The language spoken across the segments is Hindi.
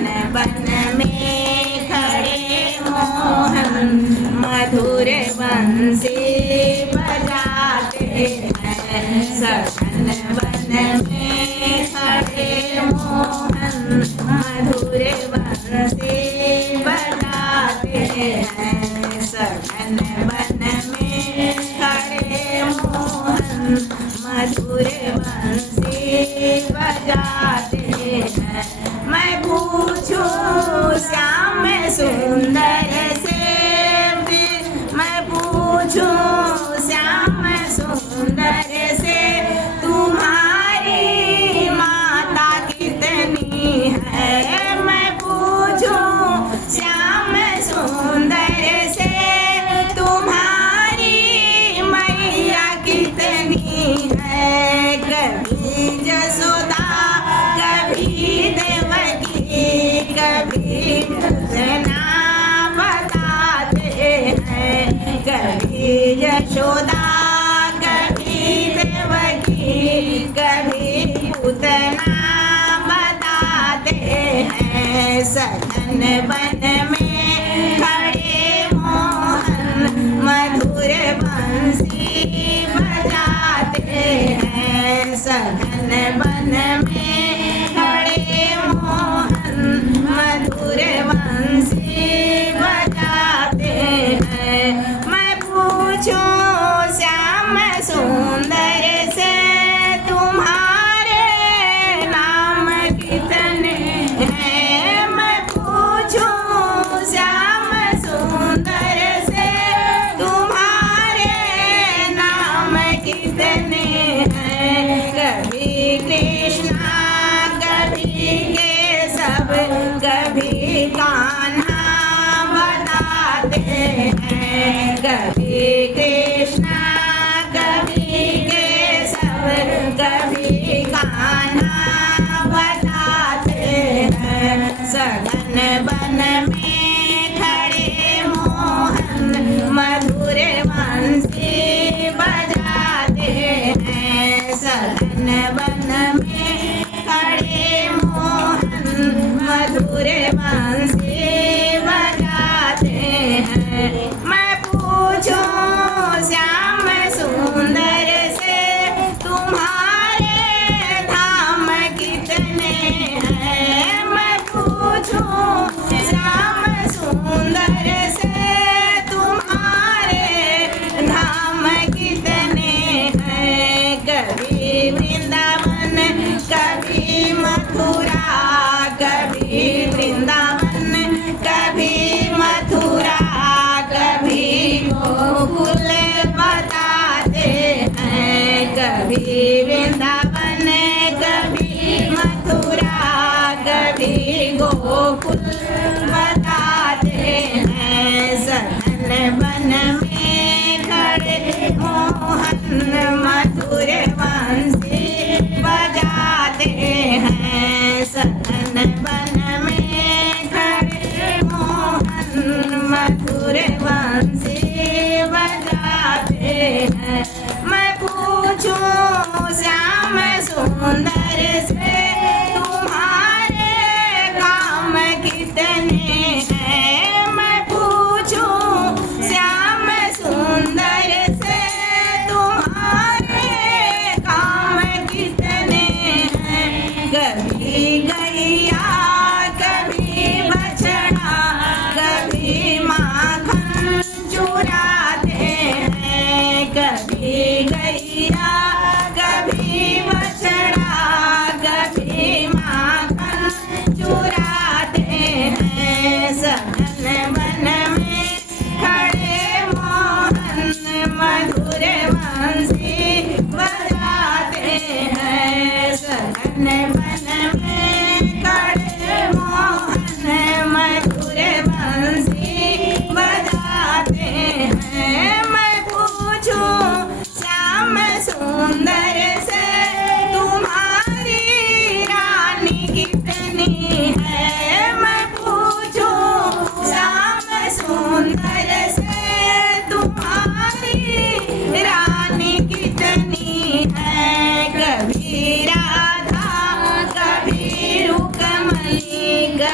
सघन बन में खड़े मोहन मधुर बंसी बजाते हैं। सघन बन में खड़े मोहन मधुर बंसी बजाते हैं। सघन बन में खड़े मोहन मधुर बंसी बजाते हैं। मैं पूछूं श्याम सुंदर से, मैं पूछूं श्याम सुंदर से, तुम्हारी माता कितनी है। मैं पूछूं श्याम सुंदर से, तुम्हारी मैया कितनी है। कभी जसोदा कभी देवकी कभी कृष्णा बताते हैं। कभी यशोदा कभी देवकी कभी पूतना बताते हैं। सघन बन में खड़े मोहन मधुर बंसी बजाते हैं। सघन बन में खड़े मोहन मधुर बंसी बजाते हैं। मैं पूछूं श्याम सुंदर से, तुम्हारे नाम कितने हैं। मैं पूछूं श्याम सुंदर से, तुम्हारे नाम कितने हैं। कभी कृष्णा कभी केशव कभी कान्हा बताते हैं। कभी कृष्णा कभी केशव कभी कान्हा बताते हैं। सघन बन में खड़े मोहन मधुर बंसी बजाते हैं। सघन बन में खड़े मोहन मधुर बंसी बजाते हैं। मैं पूछूं श्याम सुंदर से, तुम्हारे धाम कितने हैं। मैं पूछूं श्याम सुंदर से, तुम्हारे धाम कितने हैं। कभी वृंदावन कभी मथुरा कभी वृंदावन कभी मथुरा कभी गोकुल बताते हैं। कभी वृंदावन कभी मथुरा कभी गोकुल बताते हैं। सघन बन में खड़े मोहन मधुर बंसी बजाते हैं। सघन बन में खड़े मोहन मधुर बंसी बजाते हैं। मैं पूछूं श्याम सुंदर से, तुम्हारे काम कितने हैं। मैं पूछूं श्याम सुंदर से, तुम्हारे काम कितने हैं। कभी गैया कभी बछड़ा कभी माखन चुराते हैं। कभी गैया कभी बछड़ा कभी माखन चुराते हैं। सघन बन में खड़े मोहन मधुर बंसी बजाते हैं। सघन बन में खड़े मोहन मधुर बंसी बजाते हैं। मैं पूछूं श्याम सुंदर से, तुम्हारी रानी कितनी है।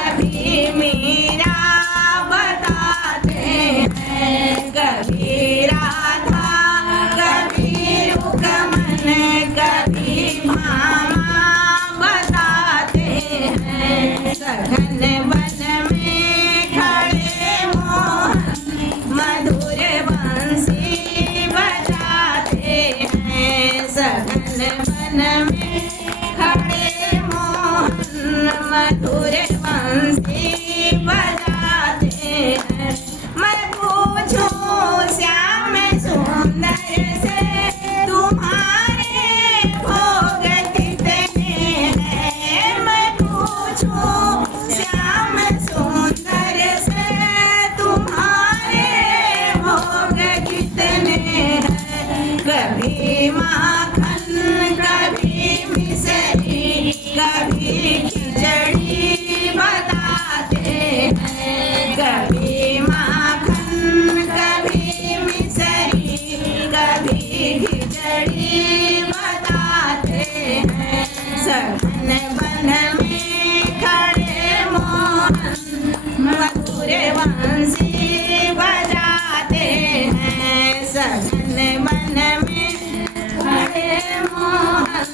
कभी मीरा बताते हैं, कभी राधा, कभी रुक्मन, कभी भामा बताते हैं। सघन वन में खड़े मोहन मधुर बंसी बजाते हैं। सघन वन में खड़े मोहन मधुर बंसी बजाते हैं। मैं पूछूं श्याम सुंदर से तुम्हारे भोग कितने हैं। मैं पूछूं श्याम सुंदर से तुम्हारे भोग कितने हैं। कभी माखन, कभी मिसरी, कभी खिचड़ी बताते हैं। कभी माखन, कभी मिसरी, कभी खिचड़ी बताते हैं। सघन वन में खड़े मोहन मधुर बंसी बजाते हैं। सघन वन में खड़े मोहन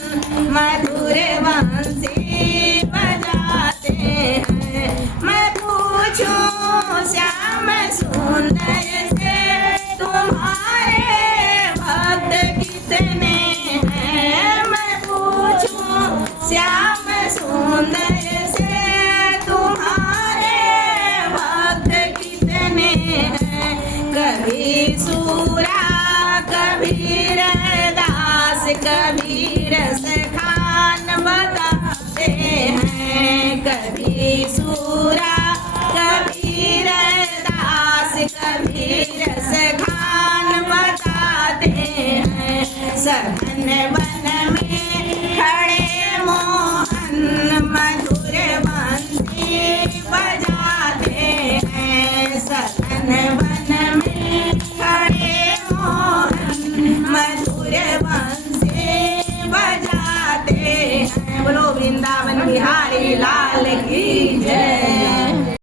मधुर बंसी बजाते हैं। मैं पूछूं श्याम सुंदर से तुम्हारे भक्त कितने हैं। मैं पूछूं श्याम सुंदर से तुम्हारे भक्त कितने हैं। कभी सूरा, कभी रैदास, कभी रस खान बताते हैं। कभी सूरा, कभी रैदास, कभी रस खान बताते हैं। सघन वन में खड़े मोहन मधुर बंसी बजाते हैं। सघन वन में खड़े मोहन मधुर बंसी बजाते हैं। बोलो वृंदावन बिहारी लाल की जय।